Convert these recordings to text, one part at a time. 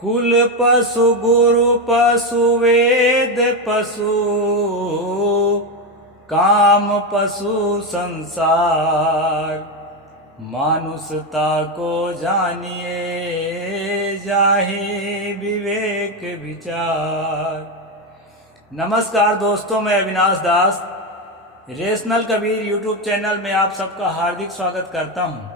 कुल पशु गुरु पशु वेद पशु काम पशु संसार। मानुषता को जानिए जाहि विवेक विचार। नमस्कार दोस्तों, मैं अविनाश दास रेशनल कबीर यूट्यूब चैनल में आप सबका हार्दिक स्वागत करता हूं।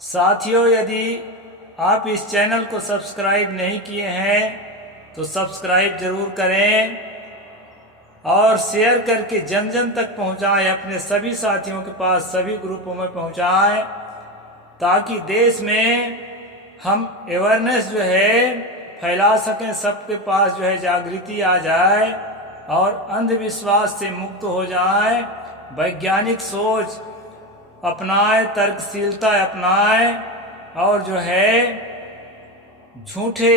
साथियों, यदि आप इस चैनल को सब्सक्राइब नहीं किए हैं तो सब्सक्राइब जरूर करें और शेयर करके जन जन तक पहुंचाएं, अपने सभी साथियों के पास सभी ग्रुपों में पहुंचाएं, ताकि देश में हम अवेयरनेस जो है फैला सकें, सबके पास जो है जागृति आ जाए और अंधविश्वास से मुक्त हो जाए, वैज्ञानिक सोच अपनाएं, तर्कशीलता अपनाएं और जो है झूठे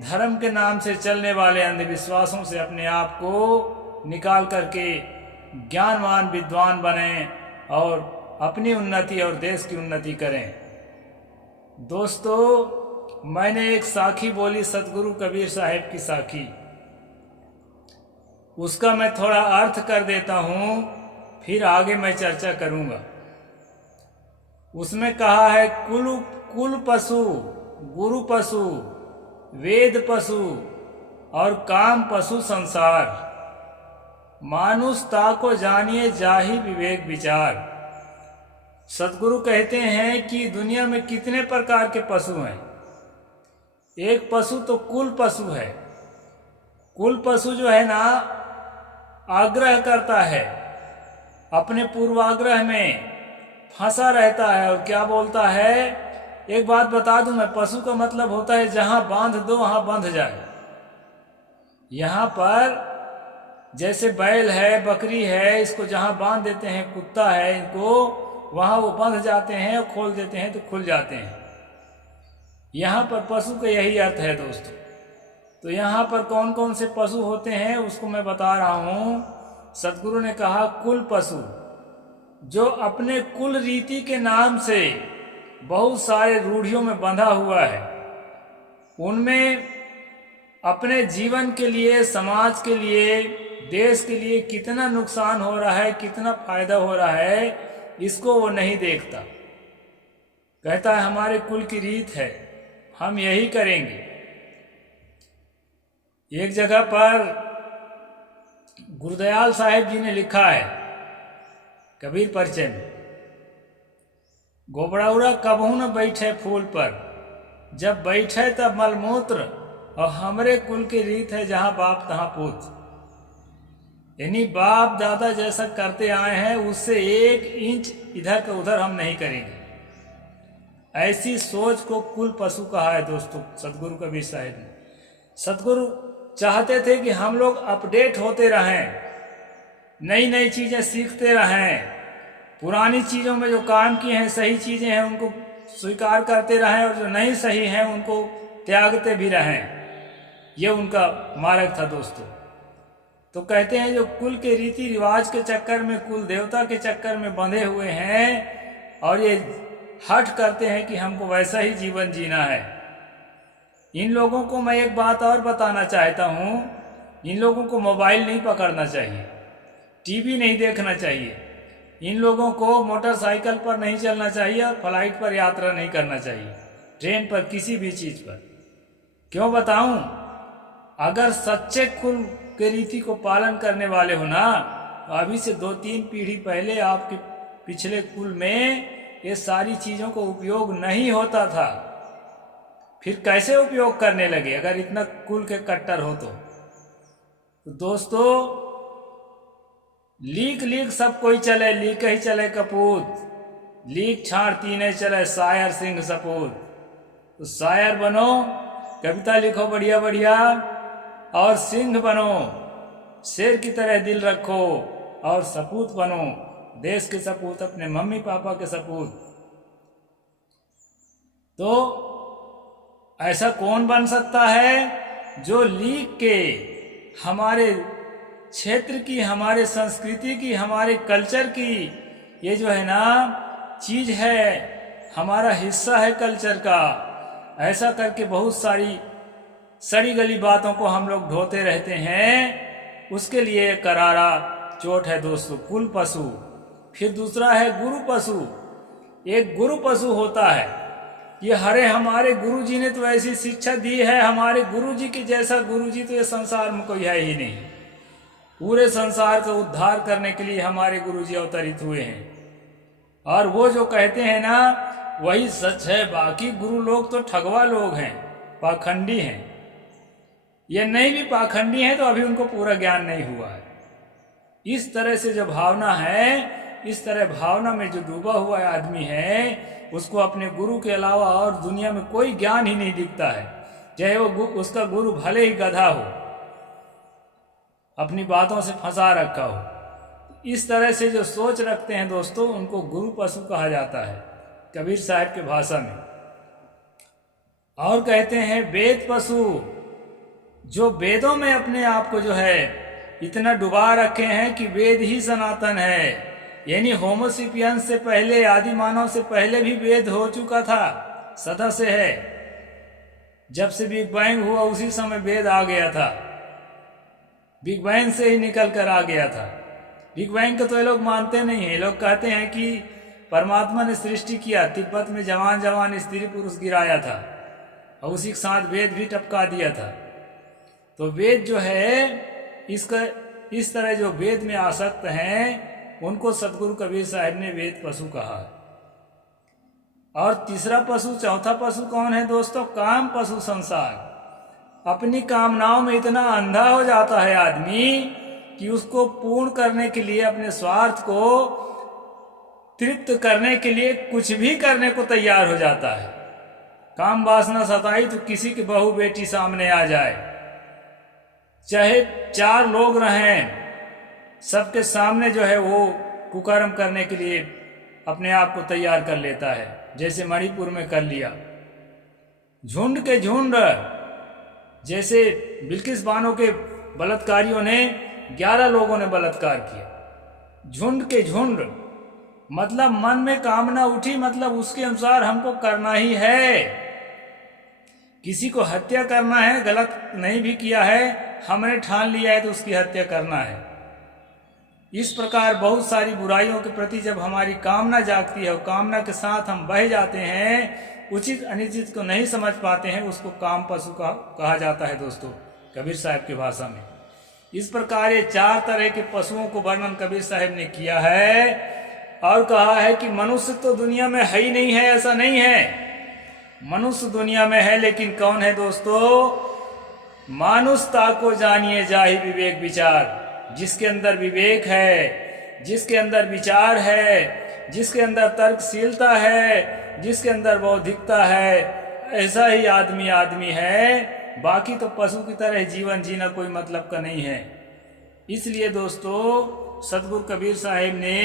धर्म के नाम से चलने वाले अंधविश्वासों से अपने आप को निकाल करके ज्ञानवान विद्वान बने और अपनी उन्नति और देश की उन्नति करें। दोस्तों, मैंने एक साखी बोली सतगुरु कबीर साहिब की साखी, उसका मैं थोड़ा अर्थ कर देता हूँ, फिर आगे मैं चर्चा करूँगा। उसमें कहा है कुल पशु गुरु पशु वेद पशु और काम पशु संसार। मानुषता को जानिए जाहि विवेक विचार। सतगुरु कहते हैं कि दुनिया में कितने प्रकार के पशु हैं। एक पशु तो कुल पशु है। कुल पशु जो है ना, आग्रह करता है, अपने पूर्वाग्रह में फंसा रहता है और क्या बोलता है। एक बात बता दूं मैं, पशु का मतलब होता है जहां बांध दो वहां बंध जाए। यहां पर जैसे बैल है, बकरी है, इसको जहां बांध देते हैं, कुत्ता है, इनको वहां वो बंध जाते हैं और खोल देते हैं तो खुल जाते हैं। यहां पर पशु का यही अर्थ है दोस्तों। तो यहां पर कौन कौन से पशु होते हैं उसको मैं बता रहा हूं। सतगुरु ने कहा कुल पशु, जो अपने कुल रीति के नाम से बहुत सारे रूढ़ियों में बंधा हुआ है, उनमें अपने जीवन के लिए, समाज के लिए, देश के लिए कितना नुकसान हो रहा है, कितना फायदा हो रहा है, इसको वो नहीं देखता। कहता है हमारे कुल की रीत है, हम यही करेंगे। एक जगह पर गुरुदयाल साहिब जी ने लिखा है कबीर परिचय में, गोबड़ौरा कबहू न बैठे फूल पर, जब बैठे तब मलमूत्र, और हमरे कुल की रीत है जहां बाप तहां पूत। यानी बाप दादा जैसा करते आए हैं उससे 1 इंच इधर का उधर हम नहीं करेंगे। ऐसी सोच को कुल पशु कहा है दोस्तों सतगुरु कबीर साहिब ने। सतगुरु चाहते थे कि हम लोग अपडेट होते रहें, नई नई चीजें सीखते रहें, पुरानी चीजों में जो काम किए हैं, सही चीजें हैं, उनको स्वीकार करते रहें और जो नहीं सही हैं उनको त्यागते भी रहें। ये उनका मार्ग था दोस्तों। तो कहते हैं जो कुल के रीति रिवाज के चक्कर में, कुल देवता के चक्कर में बंधे हुए हैं और ये हठ करते हैं कि हमको वैसा ही जीवन जीना है, इन लोगों को मैं एक बात और बताना चाहता हूँ। इन लोगों को मोबाइल नहीं पकड़ना चाहिए, टीवी नहीं देखना चाहिए, इन लोगों को मोटरसाइकिल पर नहीं चलना चाहिए और फ्लाइट पर यात्रा नहीं करना चाहिए, ट्रेन पर, किसी भी चीज पर। क्यों बताऊं? अगर सच्चे कुल के रीति को पालन करने वाले हो ना, तो अभी से 2-3 पीढ़ी पहले आपके पिछले कुल में ये सारी चीजों को उपयोग नहीं होता था। फिर कैसे उपयोग करने लगे अगर इतना कुल के कट्टर हो तो दोस्तों, लीक सब कोई चले, लीक ही चले कपूत, लीक छाड़ तीने चले शायर सिंह सपूत। तो शायर बनो, कविता लिखो बढ़िया बढ़िया, और सिंह बनो, शेर की तरह दिल रखो, और सपूत बनो, देश के सपूत, अपने मम्मी पापा के सपूत। तो ऐसा कौन बन सकता है जो लीक के हमारे क्षेत्र की, हमारे संस्कृति की, हमारे कल्चर की, ये जो है ना चीज है, हमारा हिस्सा है कल्चर का, ऐसा करके बहुत सारी सड़ी गली बातों को हम लोग ढोते रहते हैं। उसके लिए करारा चोट है दोस्तों, कुल पशु। फिर दूसरा है गुरु पशु। एक गुरु पशु होता है, ये हमारे गुरुजी ने तो ऐसी शिक्षा दी है, हमारे गुरुजी के जैसा गुरुजी तो ये संसार में कोई है ही नहीं। पूरे संसार का उद्धार करने के लिए हमारे गुरुजी अवतरित हुए हैं, और वो जो कहते हैं ना वही सच है। बाकी गुरु लोग तो ठगवा लोग हैं, पाखंडी हैं। ये नहीं भी पाखंडी हैं तो अभी उनको पूरा ज्ञान नहीं हुआ है। इस तरह से जो भावना है, इस तरह भावना में जो डूबा हुआ आदमी है, उसको अपने गुरु के अलावा और दुनिया में कोई ज्ञान ही नहीं दिखता है। चाहे वो उसका गुरु भले ही गधा हो, अपनी बातों से फंसा रखा हो। इस तरह से जो सोच रखते हैं दोस्तों, उनको गुरु पशु कहा जाता है कबीर साहब के भाषा में। और कहते हैं वेद पशु, जो वेदों में अपने आप को जो है इतना डुबा रखे हैं कि वेद ही सनातन है। यानी होमोसिपियंस से पहले, आदि मानव से पहले भी वेद हो चुका था, सदा से है। जब से बिग बैंग हुआ उसी समय वेद आ गया था, बिग बैंग से ही निकल कर आ गया था। बिग बैंग को तो ये लोग मानते नहीं है। लोग कहते हैं कि परमात्मा ने सृष्टि किया, तिब्बत में जवान जवान स्त्री पुरुष गिराया था और उसी के साथ वेद भी टपका दिया था। तो वेद जो है, इस तरह जो वेद में आसक्त हैं, उनको सतगुरु कबीर साहब ने वेद पशु कहा। और तीसरा पशु, चौथा पशु कौन है दोस्तों? काम पशु संसार। अपनी कामनाओं में इतना अंधा हो जाता है आदमी कि उसको पूर्ण करने के लिए, अपने स्वार्थ को तृप्त करने के लिए कुछ भी करने को तैयार हो जाता है। काम वासना सताई तो किसी की बहू बेटी सामने आ जाए, चाहे 4 लोग रहें, सबके सामने जो है वो कुकर्म करने के लिए अपने आप को तैयार कर लेता है, जैसे मणिपुर में कर लिया। झुंड के झुंड, जैसे बिल्किस बानो के बलात्कारियों ने 11 लोगों ने बलात्कार किया। झुंड के झुंड मतलब मन में कामना उठी, मतलब उसके अनुसार हमको करना ही है। किसी को हत्या करना है, गलत नहीं भी किया है, हमने ठान लिया है तो उसकी हत्या करना है। इस प्रकार बहुत सारी बुराइयों के प्रति जब हमारी कामना जागती है और कामना के साथ हम बह जाते हैं, उचित अनिचित को नहीं समझ पाते हैं, उसको काम पशु का कहा जाता है दोस्तों कबीर साहब की भाषा में। इस प्रकार ये 4 तरह के पशुओं को वर्णन कबीर साहब ने किया है और कहा है कि मनुष्य तो दुनिया में है ही नहीं है, ऐसा नहीं है। मनुष्य दुनिया में है, लेकिन कौन है दोस्तों? मानुषता को जानिए जाहि विवेक विचार। जिसके अंदर विवेक है, जिसके अंदर विचार है, जिसके अंदर तर्कशीलता है, जिसके अंदर बौद्धिकता है, ऐसा ही आदमी है। बाकी तो पशु की तरह जीवन जीना कोई मतलब का नहीं है। इसलिए दोस्तों सतगुरु कबीर साहब ने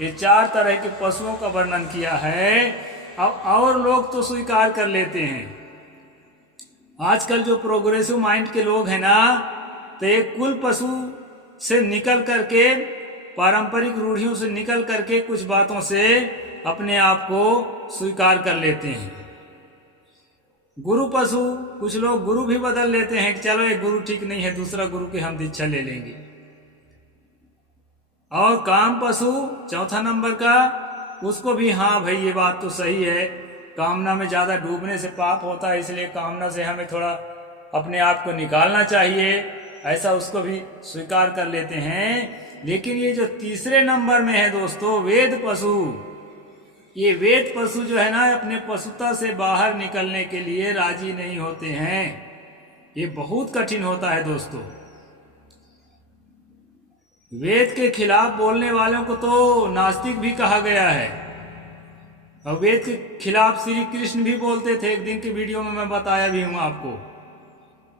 ये 4 तरह के पशुओं का वर्णन किया है। अब और लोग तो स्वीकार कर लेते हैं। आजकल जो प्रोग्रेसिव माइंड के लोग हैं ना, तो एक कुल पशु से निकल करके, पारंपरिक रूढ़ियों से निकल करके कुछ बातों से अपने आप को स्वीकार कर लेते हैं। गुरु पशु, कुछ लोग गुरु भी बदल लेते हैं कि चलो एक गुरु ठीक नहीं है, दूसरा गुरु की हम दीक्षा ले लेंगे। और काम पशु चौथा नंबर का, उसको भी हाँ भाई ये बात तो सही है, कामना में ज्यादा डूबने से पाप होता है, इसलिए कामना से हमें थोड़ा अपने आप को निकालना चाहिए, ऐसा उसको भी स्वीकार कर लेते हैं। लेकिन ये जो तीसरे नंबर में है दोस्तों वेद पशु, ये वेद पशु जो है ना, अपने पशुता से बाहर निकलने के लिए राजी नहीं होते हैं। ये बहुत कठिन होता है दोस्तों। वेद के खिलाफ बोलने वालों को तो नास्तिक भी कहा गया है, और वेद के खिलाफ श्री कृष्ण भी बोलते थे। एक दिन की वीडियो में मैं बताया भी हूं आपको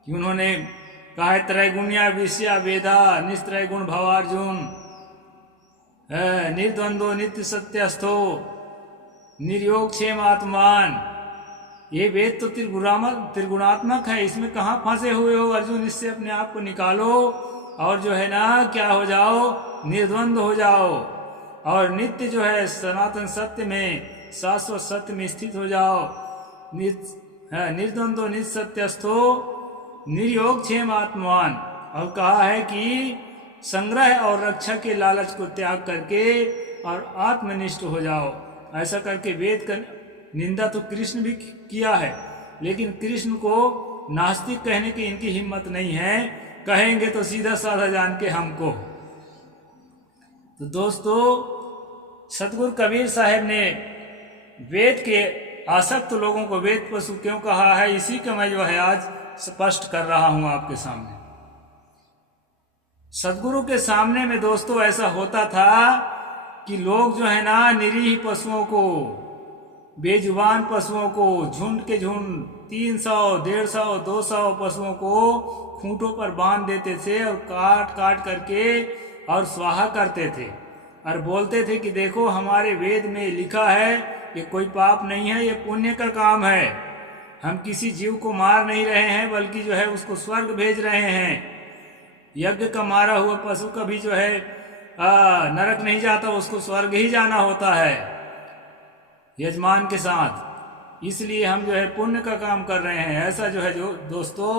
कि उन्होंने कहा है त्रैगुण्या विषया वेदा निस्त्रैगुण भवार्जुन, निर्द्वंदो नित्य सत्यस्थो निर्योग क्षेम आत्मान। ये वेद तो त्रिगुणात्मक है, इसमें कहाँ फंसे हुए हो अर्जुन? इससे अपने आप को निकालो और जो है ना क्या हो जाओ, निर्द्वंद हो जाओ, और नित्य जो है सनातन सत्य में, शाश्वत सत्य में स्थित हो जाओ। है निर्द्वंदो निसत्यस्थो निर्योगक्षेम आत्मवान। और कहा है कि संग्रह और रक्षा के लालच को त्याग करके और आत्मनिष्ठ हो जाओ। ऐसा करके वेद का निंदा तो कृष्ण भी किया है, लेकिन कृष्ण को नास्तिक कहने की इनकी हिम्मत नहीं है, कहेंगे तो सीधा साधा जान के हमको। तो दोस्तों, सतगुरु कबीर साहब ने वेद के आसक्त लोगों को वेद पशु क्यों कहा है, इसी का मैं जो है आज स्पष्ट कर रहा हूं आपके सामने। सतगुरु के सामने में दोस्तों ऐसा होता था कि लोग जो है ना निरीह पशुओं को, बेजुबान पशुओं को, झुंड के झुंड 300, 150, 200 पशुओं को खूंटों पर बांध देते थे और काट काट करके और स्वाहा करते थे और बोलते थे कि देखो हमारे वेद में लिखा है ये कोई पाप नहीं है, ये पुण्य का काम है, हम किसी जीव को मार नहीं रहे हैं बल्कि जो है उसको स्वर्ग भेज रहे हैं। यज्ञ का मारा हुआ पशु कभी जो है नरक नहीं जाता, उसको स्वर्ग ही जाना होता है यजमान के साथ, इसलिए हम जो है पुण्य का काम कर रहे हैं। ऐसा जो है जो दोस्तों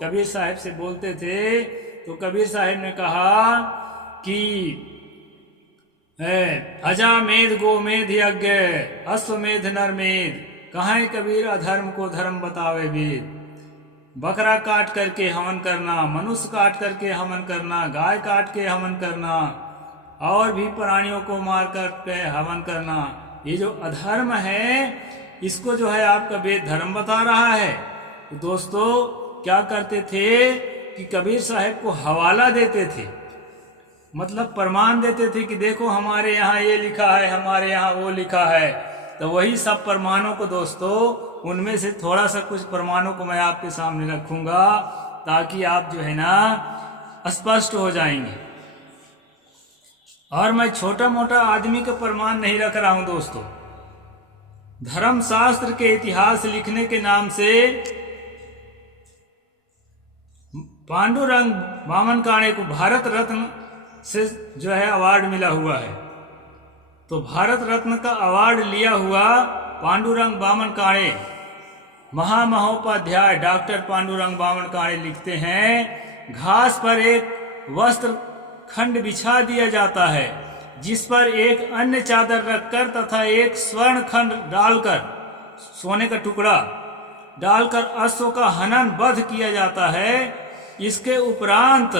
कबीर साहब से बोलते थे। तो कबीर साहब ने कहा कि अजामेध गोमेध यज्ञ अश्वमेध नरमेध, कहाँ कबीर अधर्म को धर्म बतावे वेद। बकरा काट करके हवन करना, मनुष्य काट करके हवन करना, गाय काट के हवन करना और भी प्राणियों को मार करके हवन करना, ये जो अधर्म है इसको जो है आपका वेद धर्म बता रहा है। तो दोस्तों क्या करते थे कि कबीर साहब को हवाला देते थे, मतलब प्रमाण देते थे कि देखो हमारे यहाँ ये लिखा है, हमारे यहाँ वो लिखा है। तो वही सब प्रमाणों को दोस्तों, उनमें से थोड़ा सा कुछ प्रमाणों को मैं आपके सामने रखूंगा ताकि आप जो है ना स्पष्ट हो जाएंगे। और मैं छोटा मोटा आदमी का प्रमाण नहीं रख रहा हूं दोस्तों, धर्मशास्त्र के इतिहास लिखने के नाम से पांडुरंग बामन काणे को भारत रत्न से जो है अवार्ड मिला हुआ है। तो भारत रत्न का अवार्ड लिया हुआ पांडुरंग बामन काणे, महामहोपाध्याय डॉक्टर पांडुरंग बामन काणे लिखते हैं, घास पर एक वस्त्र खंड बिछा दिया जाता है जिस पर एक अन्य चादर रखकर तथा एक स्वर्ण खंड डालकर, सोने का टुकड़ा डालकर अश्व का हनन वध किया जाता है। इसके उपरांत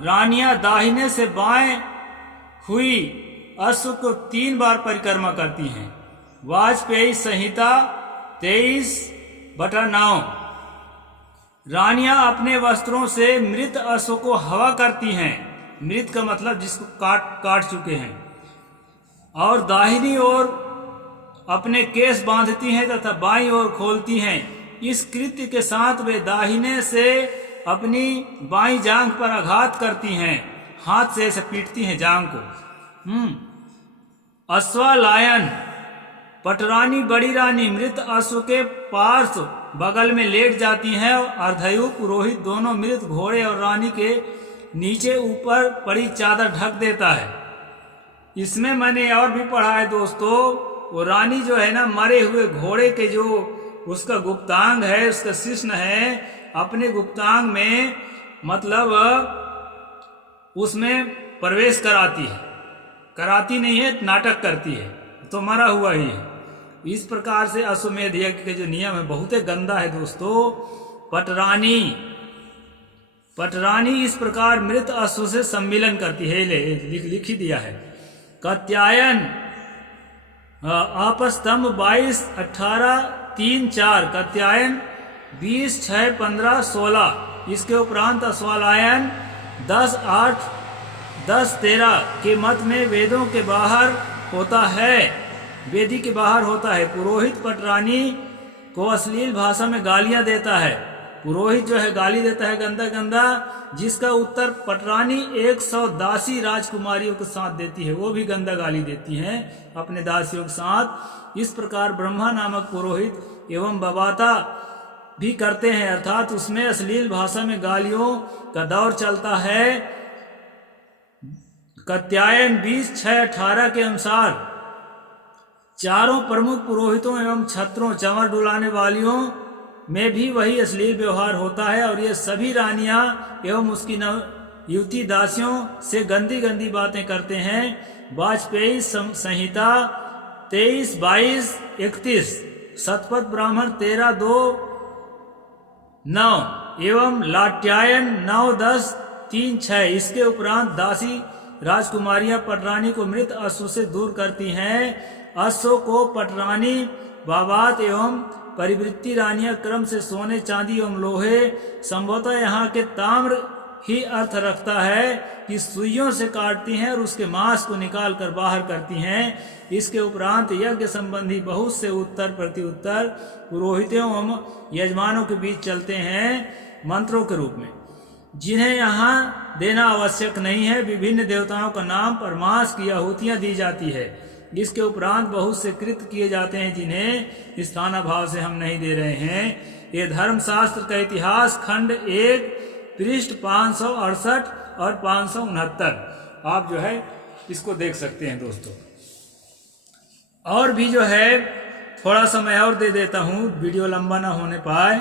रानियां दाहिने से बाएं हुई अश्व को 3 बार परिक्रमा करती हैं। वाजपेयी संहिता 23/9। रानियां अपने वस्त्रों से मृत अश्व को हवा करती हैं, मृत का मतलब जिसको काट चुके हैं, और दाहिनी ओर अपने केस बांधती हैं तथा बाईं ओर खोलती हैं। इस कृत्य के साथ वे दाहिने से अपनी बाईं जांघ पर आघात करती हैं, हाथ से ऐसे पीटती हैं जांघ को। अश्वालायन, पटरानी बड़ी रानी मृत अश्व के पार्श्व बगल में लेट जाती हैं और अर्धयु पुरोहित दोनों मृत घोड़े और रानी के नीचे ऊपर पड़ी चादर ढक देता है। इसमें मैंने और भी पढ़ा है दोस्तों, वो रानी जो है ना मरे हुए घोड़े के जो उसका गुप्तांग है, उसका शिश्न है, अपने गुप्तांग में मतलब उसमें प्रवेश कराती नहीं है, नाटक करती है, तो मरा हुआ ही है। इस प्रकार से अश्वमेध यज्ञ के जो नियम है बहुत ही गंदा है दोस्तों। पटरानी इस प्रकार मृत अश्व से सम्मिलन करती है, लिख ही दिया है। कात्यायन आपस्तंभ 22, 18, 3, 4, कात्यायन 20, 6, 15, 16। इसके उपरांत अश्वालायन 10, 8, 10, 13 के मत में वेदों के बाहर होता है, वेदी के बाहर होता है। पुरोहित पटरानी को अश्लील भाषा में गालियां देता है, पुरोहित जो है गाली देता है गंदा गंदा, जिसका उत्तर पटरानी 100 दासी राजकुमारियों के साथ देती है, वो भी गंदा गाली देती हैं अपने दासियों के साथ। इस प्रकार ब्रह्मा नामक पुरोहित एवं बबाता भी करते हैं, अर्थात उसमें अश्लील भाषा में गालियों का दौर चलता है। कात्यायन 20, 6, 18 के अनुसार चारों प्रमुख पुरोहितों एवं छत्रों, चंवर डुलाने वालियों में भी वही अश्लील व्यवहार होता है और ये सभी रानियां एवं उसकी युवती दासियों से गंदी गंदी बातें करते हैं। वाजपेयी संहिता 23, 22, 31, शतपथ ब्राह्मण 13, 2, 9 एवं लाट्यायन 9, 10, 3, 6। इसके उपरांत दासी राजकुमारियां पटरानी को मृत अश्व से दूर करती हैं। अश्व को पटरानी बाबात एवं परिवृत्ति रानियां क्रम से सोने, चांदी एवं लोहे, संभवतः यहाँ के ताम्र ही अर्थ रखता है कि सुइयों से काटती हैं और उसके मांस को निकाल कर बाहर करती हैं। इसके उपरांत यज्ञ संबंधी बहुत से उत्तर प्रत्युत्तर पुरोहितों एवं यजमानों के बीच चलते हैं मंत्रों के रूप में, जिन्हें यहाँ देना आवश्यक नहीं है। विभिन्न देवताओं का नाम पर मांस की आहुतियां दी जाती है। इसके उपरांत बहुत से कृत्य किए जाते हैं जिन्हें स्थानाभाव से हम नहीं दे रहे हैं। ये धर्मशास्त्र का इतिहास खंड 1 पृष्ठ 568 और 569 आप जो है इसको देख सकते हैं दोस्तों। और भी जो है थोड़ा समय और दे देता हूं, वीडियो लंबा ना होने पाए।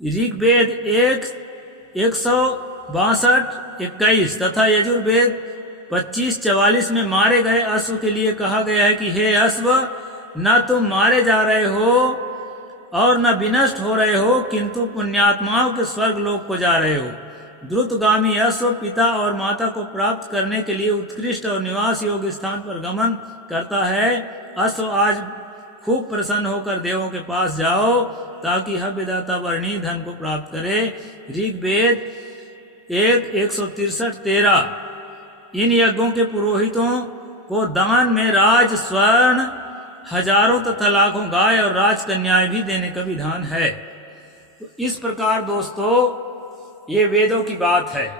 ऋग्वेद 162:21 तथा यजुर्वेद 25:44 में मारे गए अश्व के लिए कहा गया है कि हे अश्व, न तुम मारे जा रहे हो और न विनष्ट हो रहे हो, किंतु पुण्यात्माओं के स्वर्ग लोक को जा रहे हो। द्रुतगामी अश्व पिता और माता को प्राप्त करने के लिए उत्कृष्ट और निवास योग्य स्थान पर गमन करता है। अश्व आज खूब प्रसन्न होकर देवों के पास जाओ ताकि हव्यदाता वर्णीय धन को प्राप्त करे। ऋग्वेद 1:163-13 इन यज्ञों के पुरोहितों को दान में राज स्वर्ण हजारों तथा लाखों गाय और राजकन्याएं भी देने का विधान है। तो इस प्रकार दोस्तों ये वेदों की बात है।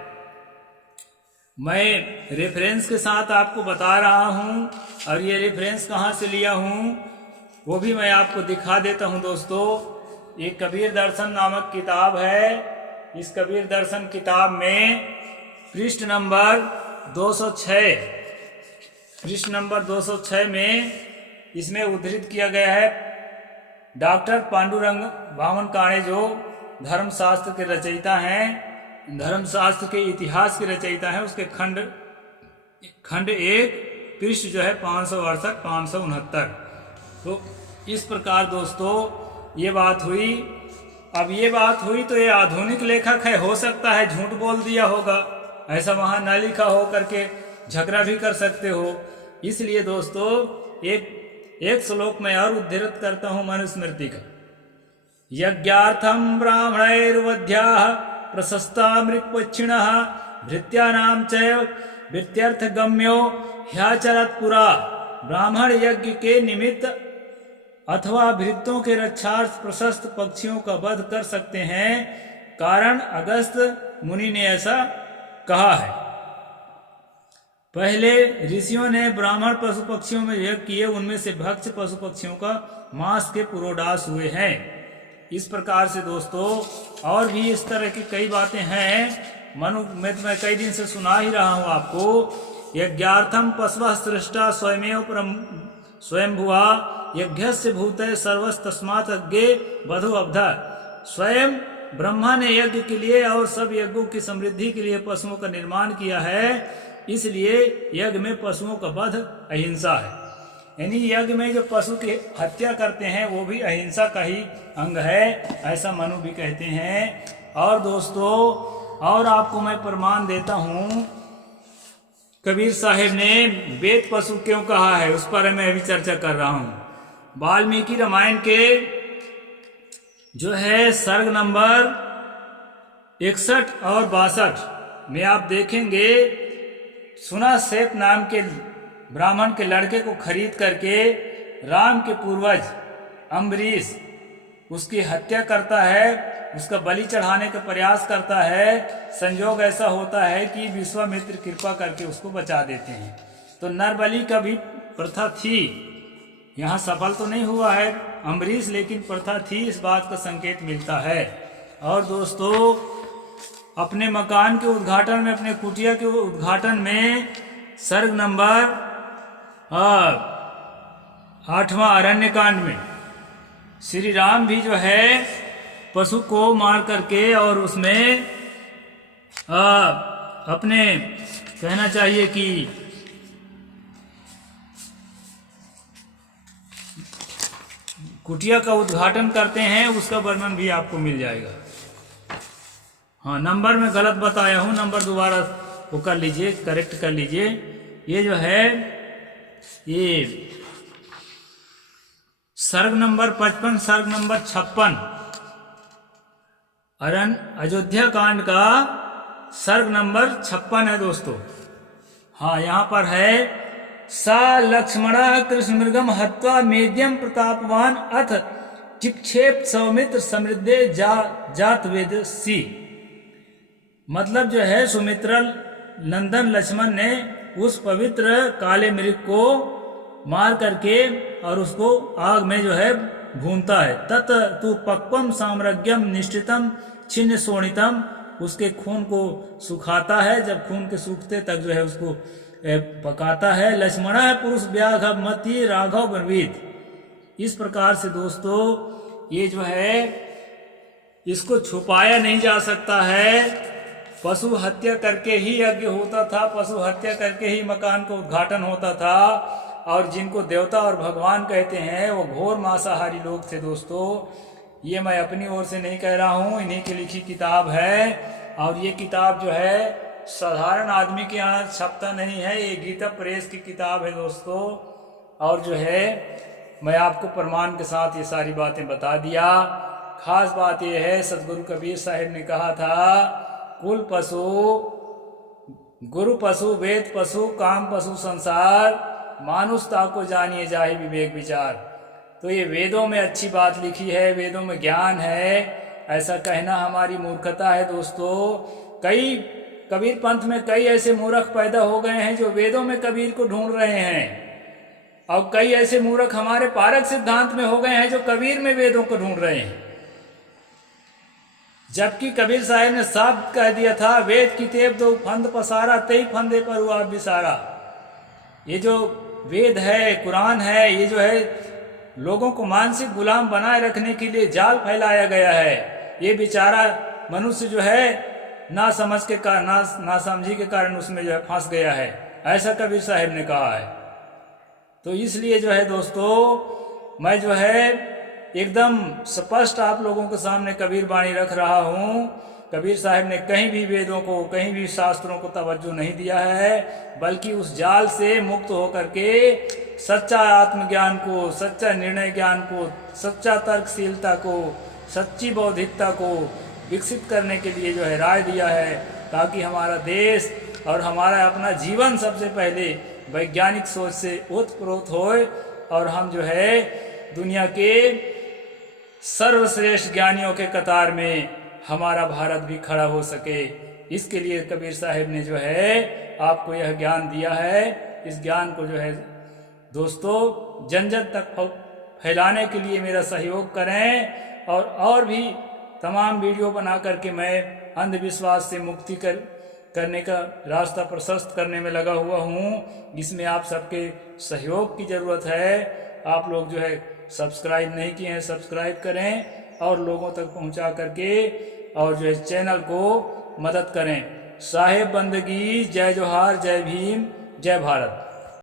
मैं रेफरेंस के साथ आपको बता रहा हूं और ये रेफरेंस कहाँ से लिया हूं वो भी मैं आपको दिखा देता हूं दोस्तों। एक कबीर दर्शन नामक किताब है। इस कबीर दर्शन किताब में पृष्ठ नंबर 206 में इसमें उद्धृत किया गया है डॉक्टर पांडुरंग बामन काणे जो धर्मशास्त्र के रचयिता हैं, धर्मशास्त्र के इतिहास के रचयिता हैं। उसके खंड 1 पृष्ठ जो है 568-569। तो इस प्रकार दोस्तों ये बात हुई। अब ये बात हुई तो ये आधुनिक लेखक है, हो सकता है झूठ बोल दिया होगा, ऐसा वहां न लिखा हो करके झगड़ा भी कर सकते हो। इसलिए दोस्तों एक श्लोक में और उद्धृत करता हूं मनुस्मृति का। यज्ञार्थम ब्राह्मणैर्वध्याः प्रशस्ता मृक्पक्षिणः भृत्यानां चैव भृत्यर्थ गम्यो ह्याचरत पुरा। ब्राह्मण यज्ञ के निमित्त अथवा भृत्यों के रक्षार्थ प्रशस्त पक्षियों का वध कर सकते हैं, कारण अगस्त मुनि ने ऐसा कहा है। पहले ऋषियों ने ब्राह्मण पशु पक्षियों में यज्ञ किए, उनमें से भक्ष्य पशु पक्षियों का मांस के पुरोडास हुए हैं। इस प्रकार से दोस्तों और भी इस तरह की कई बातें हैं। मैं कई दिन से सुना ही रहा हूं आपको। यज्ञार्थम पशवः सृष्टा स्वयमेव स्वयंभुवा यज्ञस्य भूतये सर्वस्तस्मात् अग्गे वधो अब्धा। स्वयं ब्रह्मा ने यज्ञ के लिए और सब यज्ञों की समृद्धि के लिए पशुओं का निर्माण किया है। इसलिए यज्ञ में पशुओं का वध अहिंसा है। यानी यज्ञ में जो पशु की हत्या करते हैं वो भी अहिंसा का ही अंग है, ऐसा मनु भी कहते हैं। और दोस्तों और आपको मैं प्रमाण देता हूं, कबीर साहिब ने वेद पशु क्यों कहा है उस पर मैं अभी चर्चा कर रहा हूं। वाल्मीकि रामायण के जो है सर्ग नंबर 61 और 62 में आप देखेंगे, सुना सेठ नाम के ब्राह्मण के लड़के को खरीद करके राम के पूर्वज अम्बरीश उसकी हत्या करता है, उसका बलि चढ़ाने का प्रयास करता है। संयोग ऐसा होता है कि विश्वामित्र कृपा करके उसको बचा देते हैं। तो नर बलि का भी प्रथा थी, यहाँ सफल तो नहीं हुआ है अम्बरीश, लेकिन प्रथा थी, इस बात का संकेत मिलता है। और दोस्तों अपने मकान के उद्घाटन में, अपने कुटिया के उद्घाटन में सर्ग नंबर 8वां अरण्यकांड में श्री राम भी जो है पशु को मार करके और उसमें अपने कहना चाहिए कि कुटिया का उद्घाटन करते हैं, उसका वर्णन भी आपको मिल जाएगा। हाँ, नंबर में गलत बताया हूँ, नंबर दोबारा वो कर लीजिए, करेक्ट कर लीजिए। ये जो है ये सर्ग नंबर 55, सर्ग नंबर 56 अयोध्या कांड का सर्ग नंबर 56 है दोस्तों। हाँ, यहाँ पर है सा लक्ष्मण कृष्ण मृगम हत्वा मेद्यम प्रतापवान अथ चिक्षेप सौमित्र समृद्धे जात वेद सी। मतलब जो है सुमित्रा नंदन लक्ष्मण ने उस पवित्र काले मृग को मार करके और उसको आग में जो है भूनता है। तत् तु पक्वम साम्राज्यम निष्ठितम छिन्न शोणितम, उसके खून को सुखाता है, जब खून के सूखते तक जो है उसको पकाता है। लक्ष्मण है पुरुष व्याघ मति राघव ब्रवीत। इस प्रकार से दोस्तों ये जो है इसको छुपाया नहीं जा सकता है। पशु हत्या करके ही यज्ञ होता था, पशु हत्या करके ही मकान का उद्घाटन होता था। और जिनको देवता और भगवान कहते हैं वो घोर मांसाहारी लोग थे दोस्तों। ये मैं अपनी ओर से नहीं कह रहा हूँ, इन्हीं की लिखी किताब है। और ये किताब जो है साधारण आदमी के यहाँ छपता नहीं है, ये गीता प्रेस की किताब है दोस्तों। और जो है मैं आपको प्रमाण के साथ ये सारी बातें बता दिया। खास बात ये है, सदगुरु कबीर साहिब ने कहा था, कुल पशु गुरु पशु वेद पशु काम पशु संसार मानुषता को जानिए जाहि विवेक विचार। तो ये वेदों में अच्छी बात लिखी है, वेदों में ज्ञान है, ऐसा कहना हमारी मूर्खता है दोस्तों। कई कबीर पंथ में कई ऐसे मूर्ख पैदा हो गए हैं जो वेदों में कबीर को ढूंढ रहे हैं, और कई ऐसे मूर्ख हमारे पारक सिद्धांत में हो गए हैं जो कबीर में वेदों को ढूंढ रहे हैं। जबकि कबीर साहब ने साफ कह दिया था, वेद की तेब दो फंद पसारा तई फंदे पर हुआ बिसारा। ये जो वेद है, कुरान है, ये जो है लोगों को मानसिक गुलाम बनाए रखने के लिए जाल फैलाया गया है। ये बेचारा मनुष्य जो है ना समझ के कारण ना समझी के कारण उसमें जो है फंस गया है, ऐसा कबीर साहब ने कहा है। तो इसलिए जो है दोस्तों मैं जो है एकदम स्पष्ट आप लोगों के सामने कबीर वाणी रख रहा हूँ। कबीर साहब ने कहीं भी वेदों को, कहीं भी शास्त्रों को तवज्जो नहीं दिया है, बल्कि उस जाल से मुक्त होकर के सच्चा आत्मज्ञान को, सच्चा निर्णय ज्ञान को, सच्चा तर्कशीलता को, सच्ची बौद्धिकता को विकसित करने के लिए जो है राय दिया है, ताकि हमारा देश और हमारा अपना जीवन सबसे पहले वैज्ञानिक सोच से ओतप्रोत होए और हम जो है दुनिया के सर्वश्रेष्ठ ज्ञानियों के कतार में हमारा भारत भी खड़ा हो सके। इसके लिए कबीर साहब ने जो है आपको यह ज्ञान दिया है। इस ज्ञान को जो है दोस्तों जन जन तक फैलाने के लिए मेरा सहयोग करें, और भी तमाम वीडियो बना करके मैं अंधविश्वास से मुक्ति करने का रास्ता प्रशस्त करने में लगा हुआ हूँ। इसमें आप सबके सहयोग की ज़रूरत है। आप लोग जो है सब्सक्राइब नहीं किए हैं, सब्सक्राइब करें और लोगों तक पहुँचा करके और जो है चैनल को मदद करें। साहेब बंदगी, जय जोहार, जय भीम, जय भारत।